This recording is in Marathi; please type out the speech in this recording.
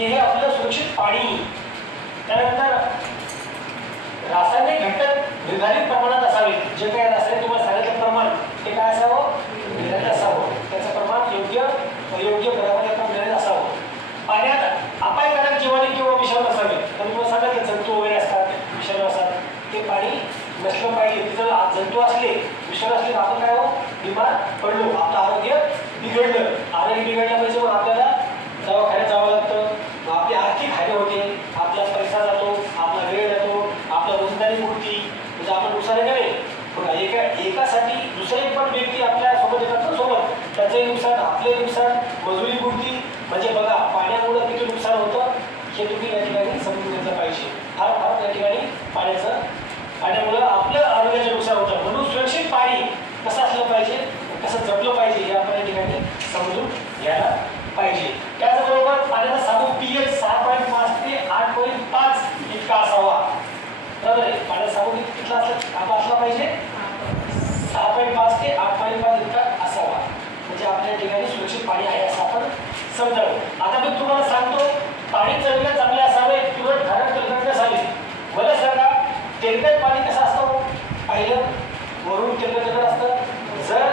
की हे आपलं सुरक्षित पाणी. त्यानंतर रासायनिक घटक निर्धारित प्रमाणात असावे. जे काही रासायनिक तुम्हाला सांगितलं प्रमाण ते काय असावं, निर्धारित असावं. त्याचं प्रमाण योग्य प्रमाणात निर्धारित असावं. पाण्यात अपायकारक जीवाणू किंवा विषाणू नसावे. तर तुम्हाला सांगितलं जंतू वगैरे असतात, विषाणू असतात, ते पाणी नसलं पाहिजे. तिथं जंतू असले, विषाणू असले तर आपण काय हो, बिमार पडलो, आपलं आरोग्य बिघडलं. आरोग्य बिघडलं म्हणजे मग आपल्याला दवाखान्यात जावं लागतं, मग आपली आर्थिक हानी होते, आपला पैसा जातो, आपला वेळ जातो, आपला रोजंदारी मूर्ती, म्हणजे आपण नुकसान आहे का नाही. बघा एकासाठी दुसरे पण व्यक्ती आपल्या सोबत येतात ना सोबत, त्याचंही नुकसान, आपले नुकसान, मजुरी मूर्ती. म्हणजे बघा पाण्यामुळं किती नुकसान होतं हे तुम्ही या ठिकाणी समजून घेतलं पाहिजे. फार या ठिकाणी पाण्यामुळं आपलं आरोग्याचं नुकसान होतं. म्हणून सुरक्षित पाणी कसं असलं पाहिजे, कसं जपलं पाहिजे हे आपण या ठिकाणी समजून घ्यायला पाहिजे. त्याचबरोबर पाण्याचा साबू pH 6.5 ते 8.5 इतका असावा. बरोबर आहे. पाण्याचा साबू कितला असला पाहिजे, 6.5 ते 8.5 इतका असावा. म्हणजे आपल्या ठिकाणी सुरक्षित पाणी आहे असं आपण समजावं. आता मी तुम्हाला सांगतो पाणी चवीला चांगले असावे किंवा धारण तेलकट नसावे. मला सांगा तेलकट पाणी कसं असतं, पाहिलं वरून तेलकट असतं. जर